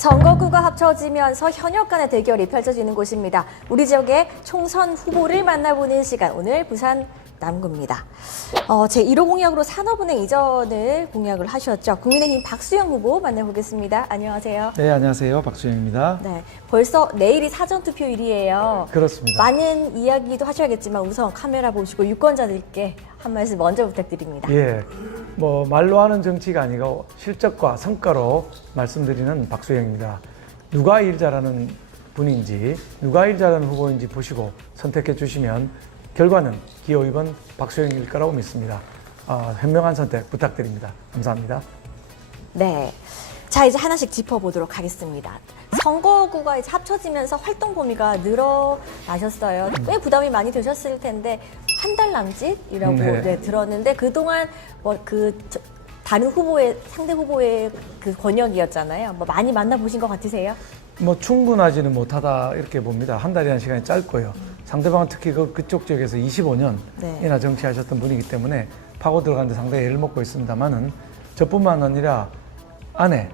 선거구가 합쳐지면서 현역 간의 대결이 펼쳐지는 곳입니다. 우리 지역의 총선 후보를 만나보는 시간, 오늘 부산 남구입니다. 제1호 공약으로 산업은행 이전을 공약을 하셨죠. 국민의힘 박수영 후보 만나보겠습니다. 안녕하세요. 네, 안녕하세요. 박수영입니다. 네, 벌써 내일이 사전투표일이에요. 그렇습니다. 많은 이야기도 하셔야겠지만 우선 카메라 보시고 유권자들께 한 말씀 먼저 부탁드립니다. 예, 말로 하는 정치가 아니고 실적과 성과로 말씀드리는 박수영입니다. 누가 일 잘하는 분인지, 누가 일 잘하는 후보인지 보시고 선택해 주시면 결과는 기호 2번 박수영일 거라고 믿습니다. 현명한 선택 부탁드립니다. 감사합니다. 네. 자, 이제 하나씩 짚어보도록 하겠습니다. 선거구가 이제 합쳐지면서 활동 범위가 늘어나셨어요. 꽤 부담이 많이 되셨을 텐데, 한 달 남짓이라고 네. 들었는데, 그동안 다른 후보의, 상대 후보의 그 권역이었잖아요. 많이 만나보신 것 같으세요? 충분하지는 못하다 이렇게 봅니다. 한 달이라는 시간이 짧고요. 상대방은 특히 그쪽 지역에서 25년이나 네. 정치하셨던 분이기 때문에 파고 들어가는데 상당히 애를 먹고 있습니다만은 저뿐만 아니라 아내,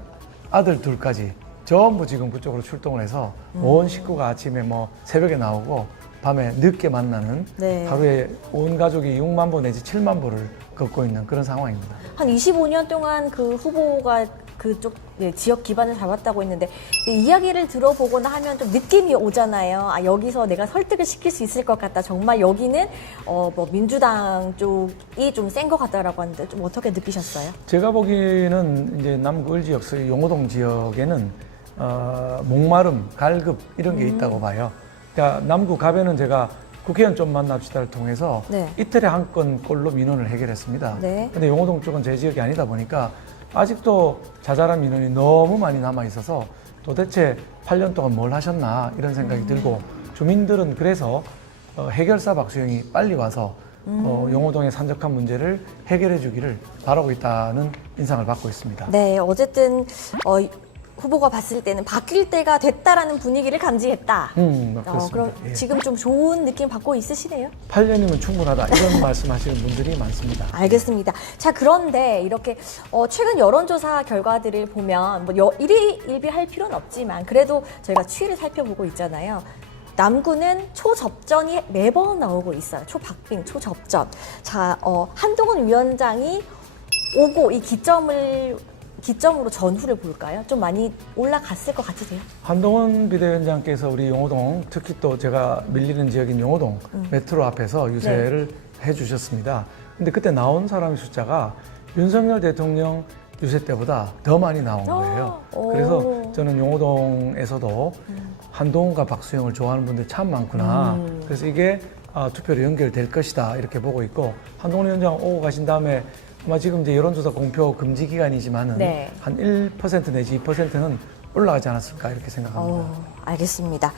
아들 둘까지 전부 지금 그쪽으로 출동을 해서 온 식구가 아침에 새벽에 나오고 밤에 늦게 만나는 네. 하루에 온 가족이 6만 보 내지 7만 보를 걷고 있는 그런 상황입니다. 한 25년 동안 그 후보가 그쪽 지역 기반을 잡았다고 했는데 이 이야기를 들어보거나 하면 좀 느낌이 오잖아요. 여기서 내가 설득을 시킬 수 있을 것 같다. 정말 여기는 민주당 쪽이 좀 센 것 같다라고 하는데 좀 어떻게 느끼셨어요? 제가 보기에는 이제 남구 을지역 소위 용호동 지역에는 목마름, 갈급 이런 게 있다고 봐요. 그러니까 남구 갑에는 제가 국회의원 좀 만납시다를 통해서 네. 이틀에 한 건꼴로 민원을 해결했습니다. 네. 근데 용호동 쪽은 제 지역이 아니다 보니까 아직도 자잘한 민원이 너무 많이 남아 있어서 도대체 8년 동안 뭘 하셨나 이런 생각이 들고 주민들은 그래서 해결사 박수영이 빨리 와서 용호동의 산적한 문제를 해결해 주기를 바라고 있다는 인상을 받고 있습니다. 네, 어쨌든 후보가 봤을 때는 바뀔 때가 됐다라는 분위기를 감지했다. 그렇습니다. 그럼 예. 지금 좀 좋은 느낌 받고 있으시네요? 8년이면 충분하다 이런 말씀하시는 분들이 많습니다. 알겠습니다. 자, 그런데 이렇게 최근 여론조사 결과들을 보면 일희일비할 필요는 없지만 그래도 저희가 추이를 살펴보고 있잖아요. 남구는 초접전이 매번 나오고 있어요. 초박빙, 초접전. 자, 한동훈 위원장이 오고 이 기점으로 전후를 볼까요? 좀 많이 올라갔을 것 같으세요? 한동훈 비대위원장께서 우리 용호동, 특히 또 제가 밀리는 지역인 용호동 메트로 앞에서 유세를 해주셨습니다. 근데 그때 나온 사람의 숫자가 윤석열 대통령 유세 때보다 더 많이 나온 거예요. 그래서 저는 용호동에서도 한동훈과 박수영을 좋아하는 분들이 참 많구나. 그래서 이게 투표로 연결될 것이다 이렇게 보고 있고, 한동훈 위원장 오고 가신 다음에 아마 지금 이제 여론조사 공표 금지 기간이지만은 네. 한 1% 내지 2%는 올라가지 않았을까 이렇게 생각합니다. 알겠습니다.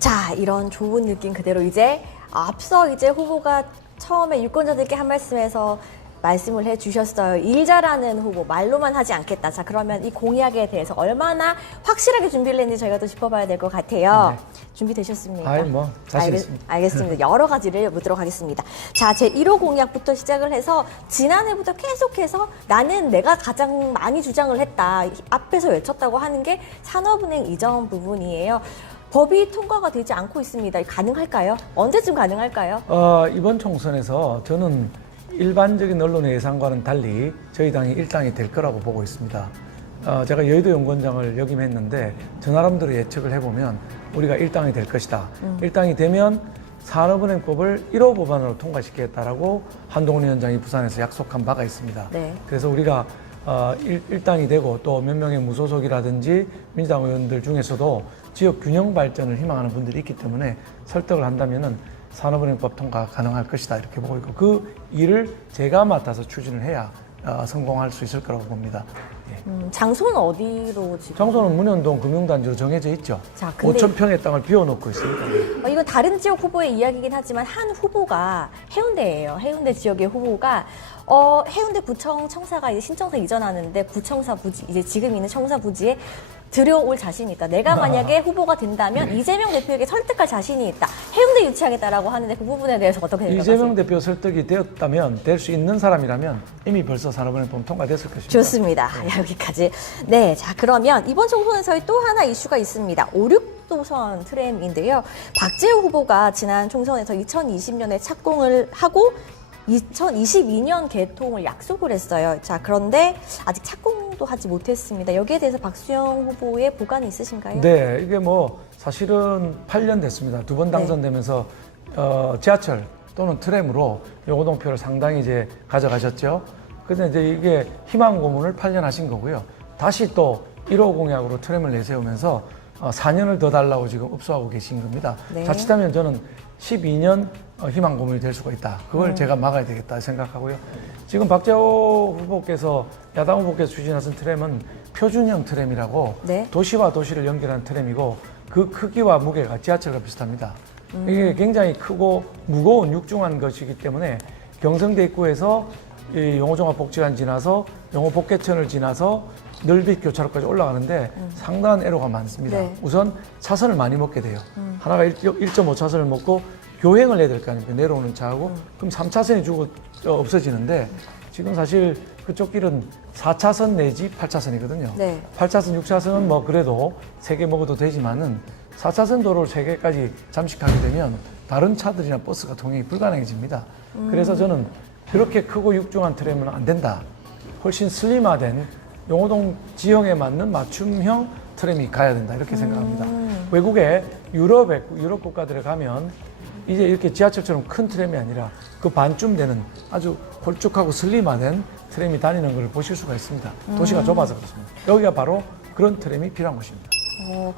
자, 이런 좋은 느낌 그대로 이제 앞서 이제 후보가 처음에 유권자들께 한 말씀에서 말씀을 해주셨어요. 일 잘하는 후보, 말로만 하지 않겠다. 자, 그러면 이 공약에 대해서 얼마나 확실하게 준비를 했는지 저희가 또 짚어봐야 될 것 같아요. 네. 준비되셨습니까? 자신 있습니다. 알겠습니다. 여러 가지를 묻도록 하겠습니다. 자, 제1호 공약부터 시작을 해서 지난해부터 계속해서 나는 내가 가장 많이 주장을 했다. 앞에서 외쳤다고 하는 게 산업은행 이전 부분이에요. 법이 통과가 되지 않고 있습니다. 가능할까요? 언제쯤 가능할까요? 이번 총선에서 저는 일반적인 언론의 예상과는 달리 저희 당이 일당이 될 거라고 보고 있습니다. 제가 여의도 연구원장을 역임했는데 저 나름대로 예측을 해보면 우리가 일당이 될 것이다. 일당이 되면 산업은행법을 1호 법안으로 통과시키겠다라고 한동훈 위원장이 부산에서 약속한 바가 있습니다. 네. 그래서 우리가 일당이 되고 또 몇 명의 무소속이라든지 민주당 의원들 중에서도 지역 균형 발전을 희망하는 분들이 있기 때문에 설득을 한다면은 산업은행법 통과 가능할 것이다 이렇게 보고 있고, 그 일을 제가 맡아서 추진을 해야 성공할 수 있을 거라고 봅니다. 예. 장소는 어디로 지금? 장소는 문현동 금융단지로 정해져 있죠. 자, 근데 5,000평의 땅을 비워놓고 있습니다. 이건 다른 지역 후보의 이야기이긴 하지만 한 후보가 해운대예요. 해운대 지역의 후보가 해운대 구청 청사가 이제 신청사 이전하는데 구청사 부지 이제 지금 있는 청사 부지에 들여올 자신이 있다. 내가 만약에 후보가 된다면 이재명 대표에게 설득할 자신이 있다. 해운대 유치하겠다라고 하는데 그 부분에 대해서 어떻게 생각하세요? 이재명 대표 설득이 되었다면 될 수 있는 사람이라면 이미 벌써 산업은행법 통과됐을 것입니다. 좋습니다. 여기까지. 네, 자 그러면 이번 총선에서의 또 하나 이슈가 있습니다. 5,6도선 트램인데요. 박재호 후보가 지난 총선에서 2020년에 착공을 하고 2022년 개통을 약속을 했어요. 자, 그런데 아직 착공도 하지 못했습니다. 여기에 대해서 박수영 후보의 보관이 있으신가요? 네, 이게 뭐 사실은 8년 됐습니다. 두 번 당선되면서 지하철 또는 트램으로 용호동표를 상당히 이제 가져가셨죠. 근데 이제 이게 희망 고문을 8년 하신 거고요. 다시 또 1호 공약으로 트램을 내세우면서 4년을 더 달라고 지금 읍소하고 계신 겁니다. 네. 자칫하면 저는 12년 희망 고문이 될 수가 있다. 그걸 제가 막아야 되겠다 생각하고요. 지금 박재호 후보께서 야당 후보께서 추진하신 트램은 표준형 트램이라고 네. 도시와 도시를 연결하는 트램이고 그 크기와 무게가 지하철과 비슷합니다. 이게 굉장히 크고 무거운 육중한 것이기 때문에 경성대 입구에서 이 용호종합복지관 지나서 용호복개천을 지나서 늘빛 교차로까지 올라가는데 상당한 애로가 많습니다. 네. 우선 차선을 많이 먹게 돼요. 하나가 1.5차선을 먹고 교행을 해야 될 거 아닙니까? 내려오는 차하고 그럼 3차선이 없어지는데 지금 사실 그쪽 길은 4차선 내지 8차선이거든요. 네. 8차선, 6차선은 뭐 그래도 3개 먹어도 되지만은 4차선 도로를 3개까지 잠식하게 되면 다른 차들이나 버스가 통행이 불가능해집니다. 그래서 저는 그렇게 크고 육중한 트램은 안 된다. 훨씬 슬림화된 용호동 지형에 맞는 맞춤형 트램이 가야 된다. 이렇게 생각합니다. 외국에 유럽 국가들에 가면 이제 이렇게 지하철처럼 큰 트램이 아니라 그 반쯤 되는 아주 걸쭉하고 슬림화된 트램이 다니는 걸 보실 수가 있습니다. 도시가 좁아서 그렇습니다. 여기가 바로 그런 트램이 필요한 곳입니다.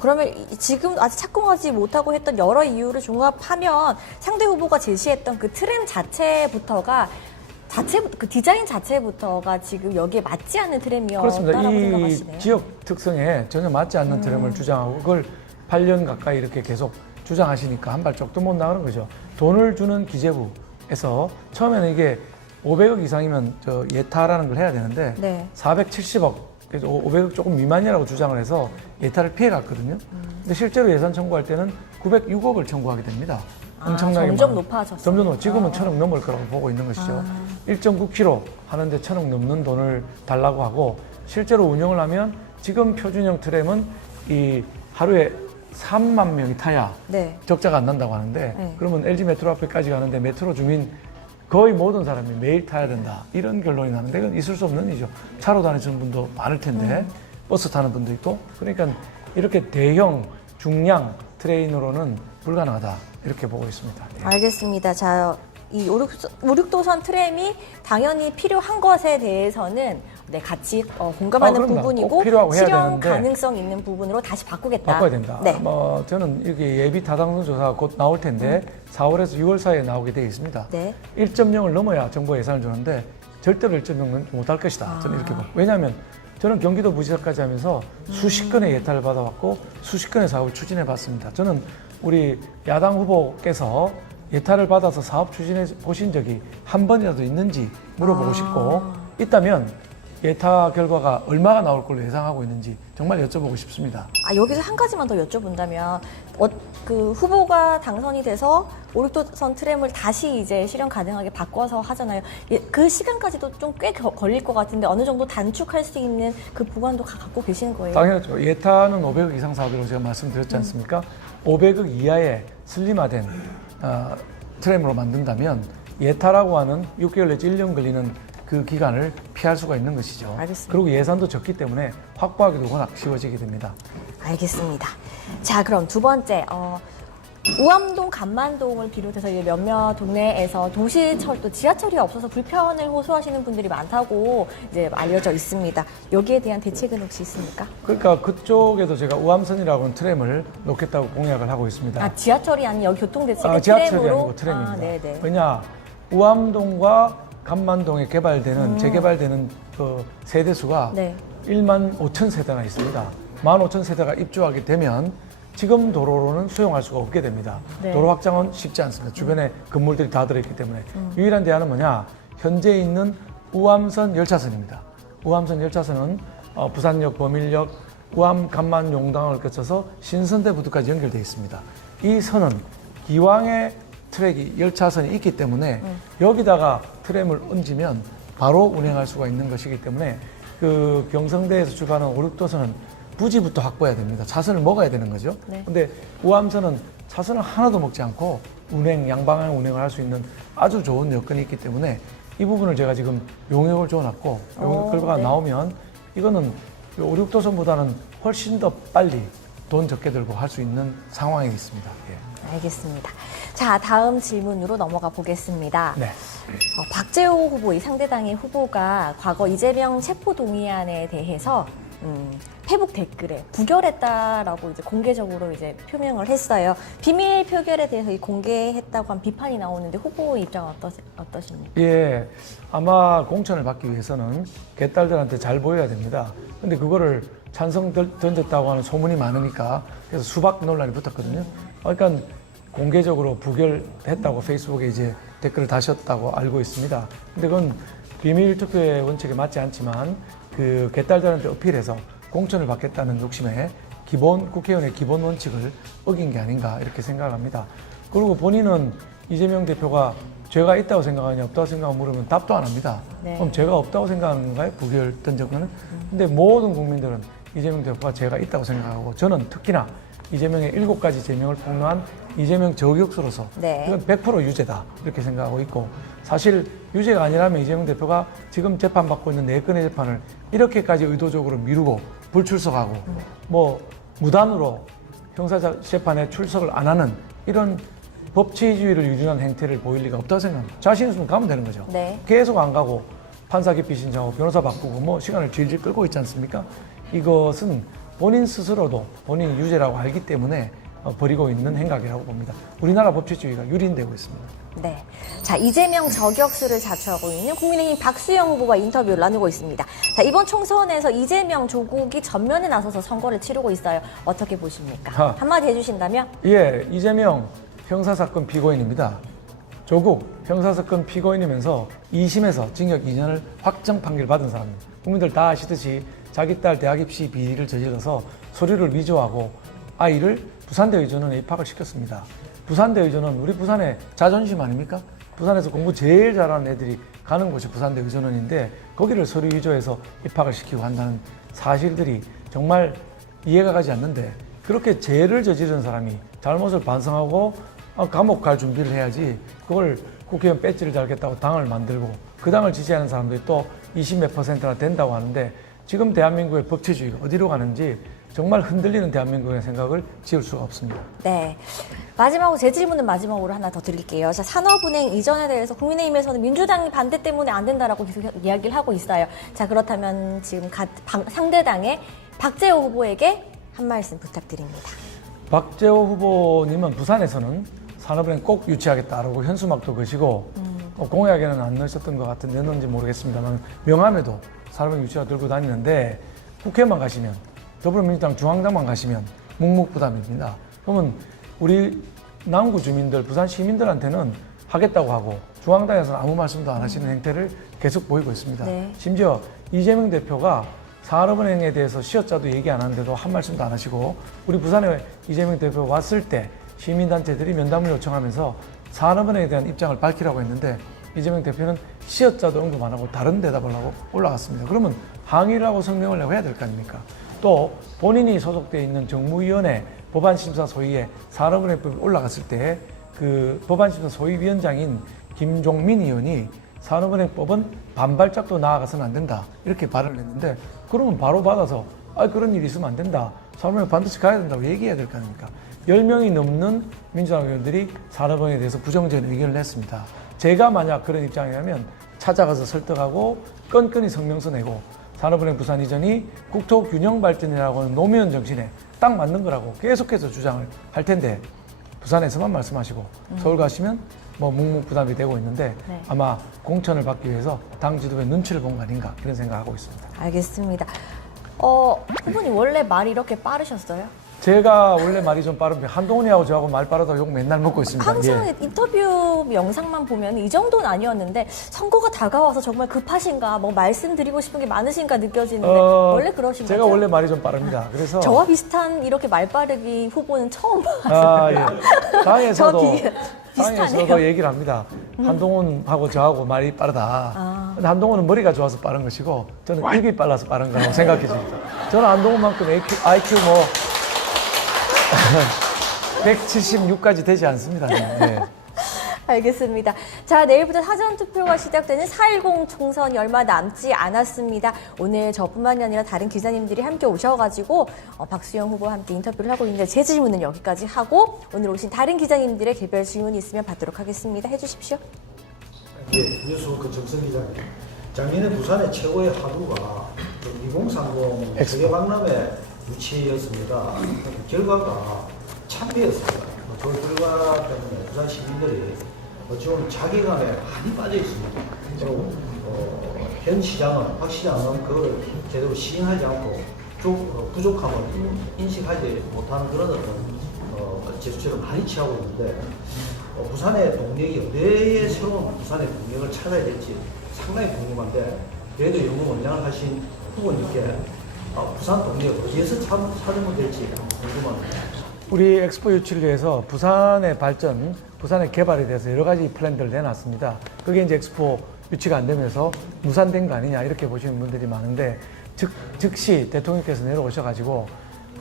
그러면 지금 아직 착공하지 못하고 했던 여러 이유를 종합하면 상대 후보가 제시했던 그 트램 자체부터가 그 디자인 자체부터가 지금 여기에 맞지 않는 트램이었다라고 그렇습니다. 이 생각하시네요. 지역 특성에 전혀 맞지 않는 트램을 주장하고 그걸 8년 가까이 이렇게 계속 주장하시니까 한 발짝도 못 나가는 거죠. 돈을 주는 기재부에서 처음에는 이게 500억 이상이면 예타라는 걸 해야 되는데 네. 470억, 그래서 500억 조금 미만이라고 주장을 해서 예타를 피해 갔거든요. 근데 실제로 예산 청구할 때는 906억을 청구하게 됩니다. 엄청나게 점점 많은. 높아졌어요. 점점 높아. 지금은 1,000억 넘을 거라고 보고 있는 것이죠. 1.9km 하는데 1,000억 넘는 돈을 달라고 하고 실제로 운영을 하면 지금 표준형 트램은 이 하루에 3만 명이 타야 네. 적자가 안 난다고 하는데 네. 그러면 LG 메트로 앞에까지 가는데 메트로 주민 거의 모든 사람이 매일 타야 된다. 이런 결론이 나는데 이건 있을 수 없는 일이죠. 차로 다니시는 분도 많을 텐데 버스 타는 분도 있고 그러니까 이렇게 대형 중량 트레인으로는 불가능하다. 이렇게 보고 있습니다. 네. 알겠습니다. 자, 이 5,6도선 트램이 당연히 필요한 것에 대해서는 네, 같이 공감하는 그럼요. 꼭 부분이고 필요하고 해야 실현 되는데 가능성 있는 부분으로 다시 바꾸겠다. 바꿔야 된다. 네. 뭐 저는 이게 예비 타당성 조사가 곧 나올 텐데 4월에서 6월 사이에 나오게 되어 있습니다. 네. 1.0을 넘어야 정부가 예산을 주는데 절대로 1.0은 못할 것이다. 저는 이렇게 보고. 왜냐하면 저는 경기도 부지사까지 하면서 수십 건의 예타를 받아왔고 수십 건의 사업을 추진해 봤습니다. 저는 우리 야당 후보께서 예타를 받아서 사업 추진해 보신 적이 한 번이라도 있는지 물어보고 싶고 있다면 예타 결과가 얼마가 나올 걸로 예상하고 있는지 정말 여쭤보고 싶습니다. 여기서 한 가지만 더 여쭤본다면 그 후보가 당선이 돼서 5,6도선 트램을 다시 이제 실현 가능하게 바꿔서 하잖아요. 그 시간까지도 좀 꽤 걸릴 것 같은데 어느 정도 단축할 수 있는 그 보관도 갖고 계시는 거예요? 당연하죠. 예타는 500억 이상 사업이라고 제가 말씀드렸지 않습니까? 500억 이하의 슬림화된 트램으로 만든다면 예타라고 하는 6개월 내지 1년 걸리는 그 기간을 피할 수가 있는 것이죠. 알겠습니다. 그리고 예산도 적기 때문에 확보하기도 워낙 쉬워지게 됩니다. 알겠습니다. 자, 그럼 두 번째 우암동, 감만동을 비롯해서 이제 몇몇 동네에서 도시철도 지하철이 없어서 불편을 호소하시는 분들이 많다고 이제 알려져 있습니다. 여기에 대한 대책은 혹시 있습니까? 그러니까 그쪽에도 제가 우암선이라고 하는 트램을 놓겠다고 공약을 하고 있습니다. 지하철이 아닌 여기 교통대책의 지하철이 트램으로? 아니고 트램입니다. 네네. 왜냐 우암동과 감만동에 개발되는 재개발되는 그 세대 수가 네. 1만 5천 세대나 있습니다. 1만 5천 세대가 입주하게 되면 지금 도로로는 수용할 수가 없게 됩니다. 네. 도로 확장은 쉽지 않습니다. 주변에 건물들이 다 들어있기 때문에 유일한 대안은 뭐냐? 현재 있는 우암선 열차선입니다. 우암선 열차선은 부산역, 범일역, 우암 간만 용당을 거쳐서 신선대부두까지 연결되어 있습니다. 이 선은 기왕의 트랙이 10차선이 있기 때문에 여기다가 트램을 얹으면 바로 운행할 수가 있는 것이기 때문에 그 경성대에서 출발하는 5, 6도선은 부지부터 확보해야 됩니다. 차선을 먹어야 되는 거죠. 네. 근데 우암선은 차선을 하나도 먹지 않고 양방향 운행을 할 수 있는 아주 좋은 여건이 있기 때문에 이 부분을 제가 지금 용역을 줘놨고 용역 결과가 네. 나오면 이거는 5, 6도선보다는 훨씬 더 빨리 돈 적게 들고 할 수 있는 상황이 있습니다. 예. 알겠습니다. 자, 다음 질문으로 넘어가 보겠습니다. 네. 박재호 후보, 이 상대당의 후보가 과거 이재명 체포 동의안에 대해서 페북 댓글에 부결했다라고 이제 공개적으로 이제 표명을 했어요. 비밀 표결에 대해서 이 공개했다고 한 비판이 나오는데 후보의 입장은 어떠십니까? 예, 아마 공천을 받기 위해서는 개딸들한테 잘 보여야 됩니다. 근데 그거를 찬성 던졌다고 하는 소문이 많으니까 그래서 수박 논란이 붙었거든요. 그러니까 공개적으로 부결했다고 페이스북에 이제 댓글을 다셨다고 알고 있습니다. 근데 그건 비밀 투표의 원칙에 맞지 않지만 그 개딸들한테 어필해서 공천을 받겠다는 욕심에 국회의원의 기본 원칙을 어긴 게 아닌가 이렇게 생각합니다. 그리고 본인은 이재명 대표가 죄가 있다고 생각하냐 없다고 생각하면 물으면 답도 안 합니다. 네. 그럼 죄가 없다고 생각하는 건가요? 부결 던진 거는? 근데 모든 국민들은 이재명 대표가 죄가 있다고 생각하고 저는 특히나 이재명의 7가지 제명을 폭로한 이재명 저격수로서 네. 이건 100% 유죄다 이렇게 생각하고 있고 사실 유죄가 아니라면 이재명 대표가 지금 재판받고 있는 4건의 재판을 이렇게까지 의도적으로 미루고 불출석하고 뭐 무단으로 형사재판에 출석을 안 하는 이런 법치주의를 유린한 행태를 보일 리가 없다고 생각합니다. 자신 있으면 가면 되는 거죠. 네. 계속 안 가고 판사 기피 신청하고 변호사 바꾸고 뭐 시간을 질질 끌고 있지 않습니까? 이것은 본인 스스로도 본인이 유죄라고 알기 때문에 벌이고 있는 행각이라고 봅니다. 우리나라 법치주의가 유린되고 있습니다. 네. 자, 이재명 저격수를 자처하고 있는 국민의힘 박수영 후보가 인터뷰를 나누고 있습니다. 자, 이번 총선에서 이재명 조국이 전면에 나서서 선거를 치르고 있어요. 어떻게 보십니까? 한마디 해주신다면? 예, 이재명 형사사건 피고인입니다. 조국 형사사건 피고인이면서 2심에서 징역 2년을 확정 판결 받은 사람입니다. 국민들 다 아시듯이 자기 딸 대학 입시 비리를 저질러서 서류를 위조하고 아이를 부산대 의전원에 입학을 시켰습니다. 부산대 의전원, 우리 부산의 자존심 아닙니까? 부산에서 공부 제일 잘하는 애들이 가는 곳이 부산대 의전원인데 거기를 서류 위조해서 입학을 시키고 한다는 사실들이 정말 이해가 가지 않는데 그렇게 죄를 저지른 사람이 잘못을 반성하고 감옥 갈 준비를 해야지 그걸 국회의원 배지를 달겠다고 당을 만들고 그 당을 지지하는 사람들이 또 20 몇 %나 된다고 하는데 지금 대한민국의 법치주의가 어디로 가는지 정말 흔들리는 대한민국의 생각을 지울 수가 없습니다. 네. 마지막으로 제 질문은 마지막으로 하나 더 드릴게요. 자, 산업은행 이전에 대해서 국민의힘에서는 민주당이 반대 때문에 안 된다라고 계속 이야기를 하고 있어요. 자, 그렇다면 지금 상대당의 박재호 후보에게 한 말씀 부탁드립니다. 박재호 후보님은 부산에서는 산업은행 꼭 유치하겠다라고 현수막도 거시고 공약에는 안 넣으셨던 것 같은데 넣었는지 모르겠습니다만 명함에도 산업은행 유치가 들고 다니는데 국회만 가시면 더불어민주당 중앙당만 가시면 묵묵부담입니다. 그러면 우리 남구 주민들, 부산 시민들한테는 하겠다고 하고 중앙당에서는 아무 말씀도 안 하시는 행태를 계속 보이고 있습니다. 네. 심지어 이재명 대표가 산업은행에 대해서 시어자도 얘기 안 하는데도 한 말씀도 안 하시고 우리 부산에 이재명 대표 왔을 때 시민단체들이 면담을 요청하면서 산업은행에 대한 입장을 밝히라고 했는데 이재명 대표는 시어자도 언급 안 하고 다른 대답을 하고 올라갔습니다. 그러면 항의를 하고 성명을 내고 해야 될 거 아닙니까? 또 본인이 소속되어 있는 정무위원회 법안심사 소위에 산업은행법이 올라갔을 때 그 법안심사 소위위원장인 김종민 의원이 산업은행법은 반발짝도 나아가서는 안 된다 이렇게 발언을 했는데 그러면 바로 받아서 그런 일이 있으면 안 된다 산업은행 반드시 가야 된다고 얘기해야 될 거 아닙니까? 10명이 넘는 민주당 의원들이 산업은행에 대해서 부정적인 의견을 냈습니다. 제가 만약 그런 입장이라면 찾아가서 설득하고 끈끈이 성명서 내고 산업은행 부산 이전이 국토균형발전이라고 하는 노무현 정신에 딱 맞는 거라고 계속해서 주장을 할 텐데 부산에서만 말씀하시고 서울 가시면 뭐 묵묵부담이 되고 있는데 네. 아마 공천을 받기 위해서 당 지도부의 눈치를 본 거 아닌가 이런 생각하고 있습니다. 알겠습니다. 후보님 원래 말이 이렇게 빠르셨어요? 제가 원래 말이 좀 빠른데 한동훈이하고 저하고 말 빠르다고 욕 맨날 먹고 있습니다. 항상 예. 인터뷰 영상만 보면 이 정도는 아니었는데 선거가 다가와서 정말 급하신가 뭐 말씀드리고 싶은 게 많으신가 느껴지는데 원래 그러신 제가 거죠? 원래 말이 좀 빠릅니다. 그래서 저와 비슷한 이렇게 말빠르기 후보는 처음 봐요. 아, 예. 당에서도 비슷하네요. 당에서도 얘기를 합니다. 한동훈하고 저하고 말이 빠르다. 근데 한동훈은 머리가 좋아서 빠른 것이고 저는 입이 빨라서 빠른 거라고 생각해 줍니다. 저는 한동훈만큼 IQ 뭐 176까지 되지 않습니다. 네. 알겠습니다. 자, 내일부터 사전투표가 시작되는 4.10 총선이 얼마 남지 않았습니다. 오늘 저뿐만이 아니라 다른 기자님들이 함께 오셔가지고 박수영 후보와 함께 인터뷰를 하고 있는데 제 질문은 여기까지 하고 오늘 오신 다른 기자님들의 개별 질문이 있으면 받도록 하겠습니다. 해주십시오. 예, 뉴스워크 정선 기자님. 작년에 부산의 최고의 화두가 2030 세계박람회 유치였습니다. 결과가 참배였습니다. 그 결과 때문에 부산 시민들이 지금 자기감에 많이 빠져 있습니다. 그리고 현 시장은, 박 시장은 그걸 제대로 시행하지 않고 부족함을 인식하지 못하는 그런 어떤 제스처를 많이 취하고 있는데 부산의 동력이 어디에 새로운 부산의 동력을 찾아야 될지 상당히 궁금한데 그래도 영웅 원장을 하신 후보님께 부산 동력 어디에서 찾으면 될지 궁금합니다. 우리 엑스포 유치를 위해서 부산의 발전, 부산의 개발에 대해서 여러 가지 플랜들을 내놨습니다. 그게 이제 엑스포 유치가 안 되면서 무산된 거 아니냐 이렇게 보시는 분들이 많은데 즉시 대통령께서 내려오셔가지고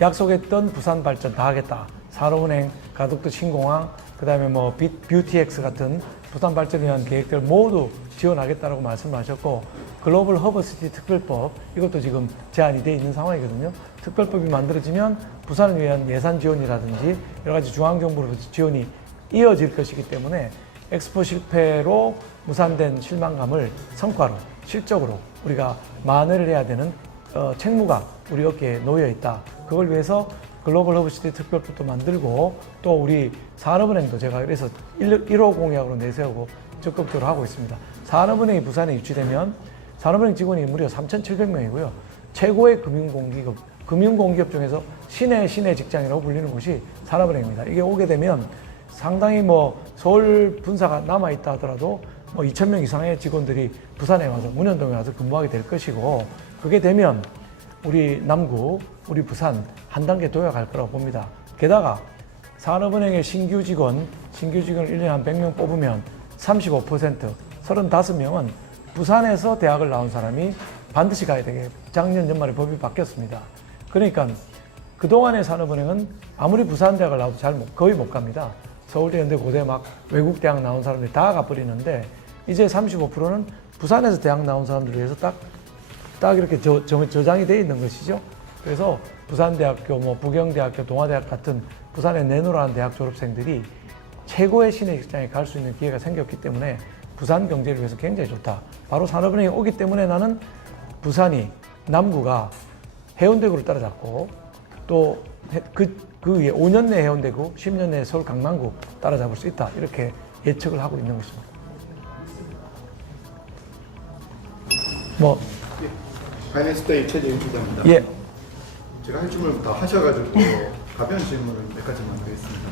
약속했던 부산 발전 다 하겠다. 산업은행, 가덕도 신공항, 그다음에 뭐 뷰티엑스 같은 부산 발전에 위한 계획들 모두 지원하겠다라고 말씀하셨고 글로벌 허브시티 특별법 이것도 지금 제안이 돼 있는 상황이거든요. 특별법이 만들어지면 부산을 위한 예산 지원이라든지 여러 가지 중앙정부로부터 지원이 이어질 것이기 때문에 엑스포 실패로 무산된 실망감을 성과로 실적으로 우리가 만회를 해야 되는 책무가 우리 어깨에 놓여 있다. 그걸 위해서 글로벌 허브시티 특별법도 만들고 또 우리 산업은행도 제가 그래서 1호 공약으로 내세우고 적극적으로 하고 있습니다. 산업은행이 부산에 유치되면 산업은행 직원이 무려 3,700명이고요. 최고의 금융공기업 중에서 신의 직장이라고 불리는 곳이 산업은행입니다. 이게 오게 되면 상당히 뭐 서울 분사가 남아있다 하더라도 뭐 2,000명 이상의 직원들이 부산에 와서 문현동에 와서 근무하게 될 것이고 그게 되면 우리 남구, 우리 부산 한 단계 도약할 거라고 봅니다. 게다가 산업은행의 신규 직원을 1년에 한 100명 뽑으면 35%, 35명은 부산에서 대학을 나온 사람이 반드시 가야 되게 작년 연말에 법이 바뀌었습니다. 그러니까 그동안의 산업은행은 아무리 부산 대학을 나와도 거의 못 갑니다. 서울대, 연대, 고대 막 외국 대학 나온 사람들이 다 가버리는데 이제 35%는 부산에서 대학 나온 사람들을 위해서 딱 이렇게 저장이 되어 있는 것이죠. 그래서 부산대학교, 뭐 부경대학교, 동아대학 같은 부산에 내놓으라는 대학 졸업생들이 최고의 신의 직장에 갈 수 있는 기회가 생겼기 때문에 부산 경제를 위해서 굉장히 좋다. 바로 산업은행이 오기 때문에 나는 부산이 남구가 해운대구를 따라잡고 또 그 위에 5년 내 해운대구, 10년 내 서울 강남구 따라잡을 수 있다. 이렇게 예측을 하고 있는 것입니다. 파이낸스데이 최재윤 기자입니다. 예. 제가 할 질문을 다 하셔가지고 가벼운 질문을 몇 가지만 하겠습니다.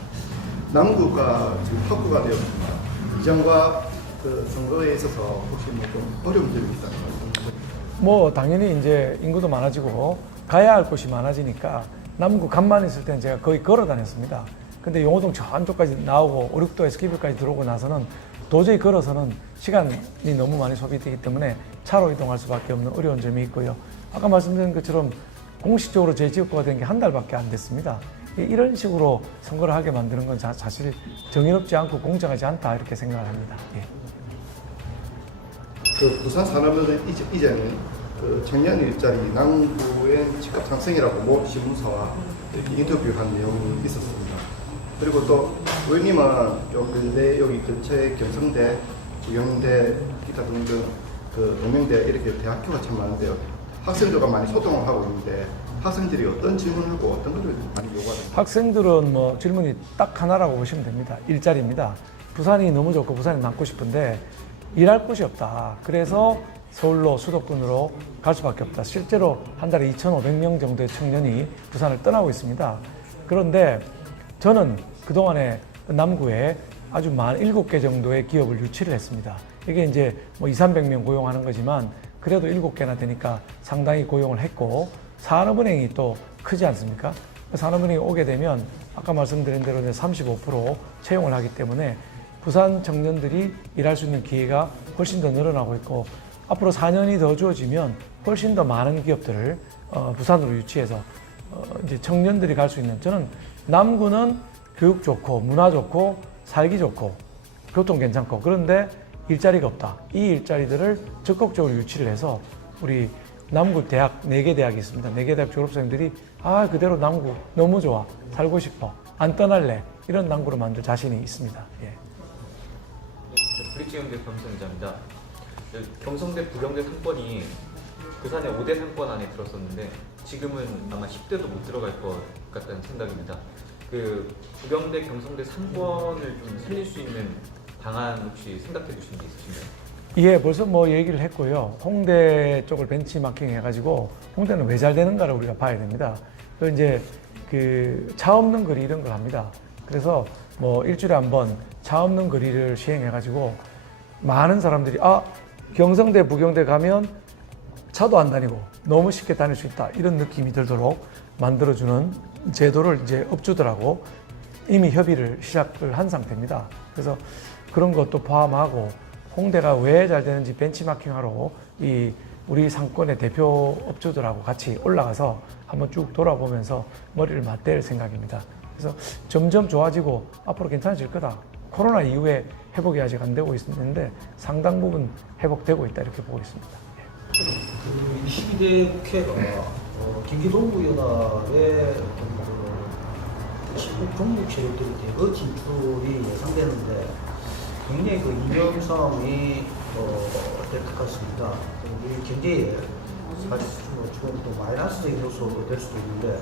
남구가 지금 확보가 되었습니다. 이전과 그 선거에 있어서 혹시 뭐 좀 어려운 점이 있다는 말씀? 뭐 당연히 이제 인구도 많아지고 가야 할 곳이 많아지니까 남구 간만 있을 때는 제가 거의 걸어 다녔습니다. 근데 용호동 저 안쪽까지 나오고 5, 6도 SKB까지 들어오고 나서는 도저히 걸어서는 시간이 너무 많이 소비되기 때문에 차로 이동할 수밖에 없는 어려운 점이 있고요. 아까 말씀드린 것처럼 공식적으로 재지역구가 된 게 한 달밖에 안 됐습니다. 이런 식으로 선거를 하게 만드는 건 사실 정의롭지 않고 공정하지 않다 이렇게 생각을 합니다. 예. 그 부산 산업은행 이제는 그 작년 일자리 남구의 집값 상승이라고 모 신문사와 인터뷰한 내용이 있었습니다. 그리고 또 의원님은 요 근래 여기 근처에 경성대, 부영대, 기타 등등 그 동명대 이렇게 대학교가 참 많은데요. 학생들과 많이 소통을 하고 있는데 학생들이 어떤 질문을 하고 어떤 것을 많이 요구하는지. 학생들은 뭐 질문이 딱 하나라고 보시면 됩니다. 일자리입니다. 부산이 너무 좋고 부산에 남고 싶은데 일할 곳이 없다. 그래서 서울로 수도권으로 갈 수밖에 없다. 실제로 한 달에 2,500명 정도의 청년이 부산을 떠나고 있습니다. 그런데 저는 그동안에 남구에 아주 많은 7개 정도의 기업을 유치를 했습니다. 이게 이제 뭐 200~300명 고용하는 거지만 그래도 7개나 되니까 상당히 고용을 했고, 산업은행이 또 크지 않습니까? 산업은행이 오게 되면 아까 말씀드린 대로 이제 35% 채용을 하기 때문에 부산 청년들이 일할 수 있는 기회가 훨씬 더 늘어나고 있고, 앞으로 4년이 더 주어지면 훨씬 더 많은 기업들을 부산으로 유치해서 이제 청년들이 갈 수 있는, 저는 남구는 교육 좋고 문화 좋고 살기 좋고 교통 괜찮고 그런데 일자리가 없다. 이 일자리들을 적극적으로 유치를 해서 우리 남구 대학 4개 대학이 있습니다. 4개 대학 졸업생들이 그대로 남구 너무 좋아, 살고 싶어, 안 떠날래, 이런 남구로 만들 자신이 있습니다. 예. 저 브릿지경제 경성자입니다. 경성대, 부경대 상권이 부산의 5대 상권 안에 들었었는데 지금은 아마 10대도 못 들어갈 것 같다는 생각입니다. 그 부경대, 경성대 상권을 좀 살릴 수 있는 방안 혹시 생각해 두신 게 있으신가요? 예, 벌써 뭐 얘기를 했고요. 홍대 쪽을 벤치마킹 해가지고 홍대는 왜 잘 되는가를 우리가 봐야 됩니다. 그 이제 그 차 없는 거리 이런 걸 합니다. 그래서 뭐 일주일에 한 번 차 없는 거리를 시행해가지고 많은 사람들이 경성대, 부경대 가면 차도 안 다니고 너무 쉽게 다닐 수 있다, 이런 느낌이 들도록 만들어주는 제도를 이제 업주들하고 이미 협의를 시작을 한 상태입니다. 그래서 그런 것도 포함하고 홍대가 왜 잘 되는지 벤치마킹하러 우리 상권의 대표 업주들하고 같이 올라가서 한번 쭉 돌아보면서 머리를 맞댈 생각입니다. 그래서 점점 좋아지고 앞으로 괜찮아질 거다. 코로나 이후에 회복이 아직 안 되고 있는데 상당 부분 회복되고 있다, 이렇게 보고 있습니다. 그 22대 국회가 경기도부연합의 친북 종북 세력들의 대거 진출이 예상되는데 굉장히 그 이념성이 될 것 같습니다. 우리 경제에 사실 좀 또 마이너스적인 요소도 될 수도 있는데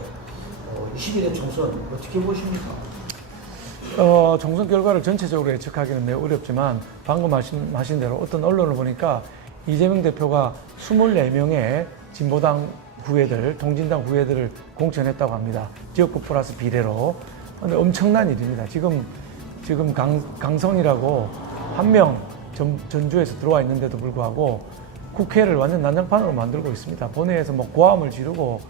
22대 총선 어떻게 보십니까? 총선 결과를 전체적으로 예측하기는 매우 어렵지만 방금 말씀하신 대로 어떤 언론을 보니까 이재명 대표가 24명의 진보당 후예들, 동진당 후예들을 공천했다고 합니다. 지역구 플러스 비례로. 근데 엄청난 일입니다. 지금 강성이라고 한 명 전주에서 들어와 있는데도 불구하고 국회를 완전 난장판으로 만들고 있습니다. 본회의에서 뭐 고함을 지르고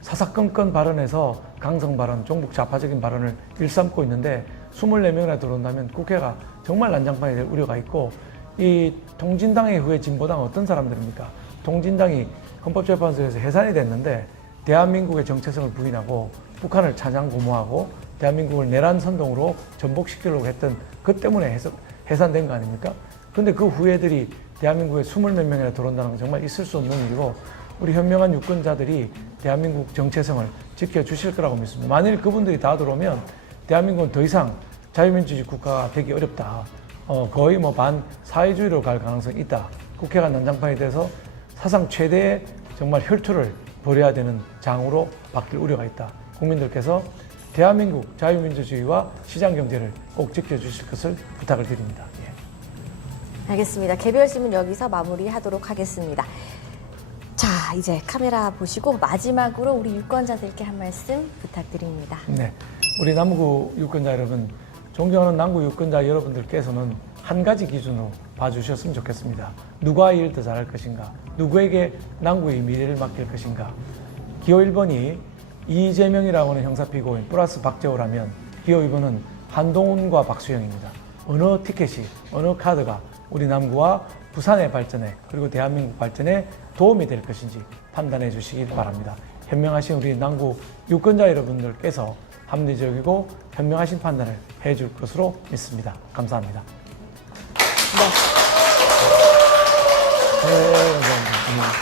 사사건건 발언해서 강성 발언, 종북 좌파적인 발언을 일삼고 있는데 24명이나 들어온다면 국회가 정말 난장판이 될 우려가 있고, 이 동진당의 후에 진보당은 어떤 사람들입니까? 동진당이 헌법재판소에서 해산이 됐는데 대한민국의 정체성을 부인하고 북한을 찬양 고무하고 대한민국을 내란 선동으로 전복시키려고 했던 그 때문에 해산된 거 아닙니까? 근데 그 후예들이 대한민국에 20몇 명이나 들어온다는 건 정말 있을 수 없는 일이고, 우리 현명한 유권자들이 대한민국 정체성을 지켜주실 거라고 믿습니다. 만일 그분들이 다 들어오면 대한민국은 더 이상 자유민주주의 국가가 되기 어렵다. 거의 뭐 반사회주의로 갈 가능성이 있다. 국회가 난장판이 돼서 사상 최대의 정말 혈투를 벌여야 되는 장으로 바뀔 우려가 있다. 국민들께서 대한민국 자유민주주의와 시장경제를 꼭 지켜주실 것을 부탁을 드립니다. 예. 알겠습니다. 개별신문 여기서 마무리하도록 하겠습니다. 자, 이제 카메라 보시고 마지막으로 우리 유권자들께 한 말씀 부탁드립니다. 네, 우리 남구 유권자 여러분, 존경하는 남구 유권자 여러분들께서는 한 가지 기준으로 봐주셨으면 좋겠습니다. 누가 일 더 잘할 것인가? 누구에게 남구의 미래를 맡길 것인가? 기호 1번이 이재명이라고 하는 형사피고인 플러스 박재호라면 기호 2번은 한동훈과 박수영입니다. 어느 티켓이, 어느 카드가 우리 남구와 부산의 발전에, 그리고 대한민국 발전에 도움이 될 것인지 판단해 주시기 바랍니다. 현명하신 우리 남구 유권자 여러분들께서 합리적이고 현명하신 판단을 해줄 것으로 믿습니다. 감사합니다.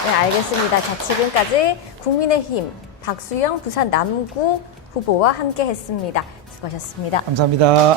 네, 알겠습니다. 자, 지금까지 국민의힘 박수영 부산 남구 후보와 함께 했습니다. 수고하셨습니다. 감사합니다.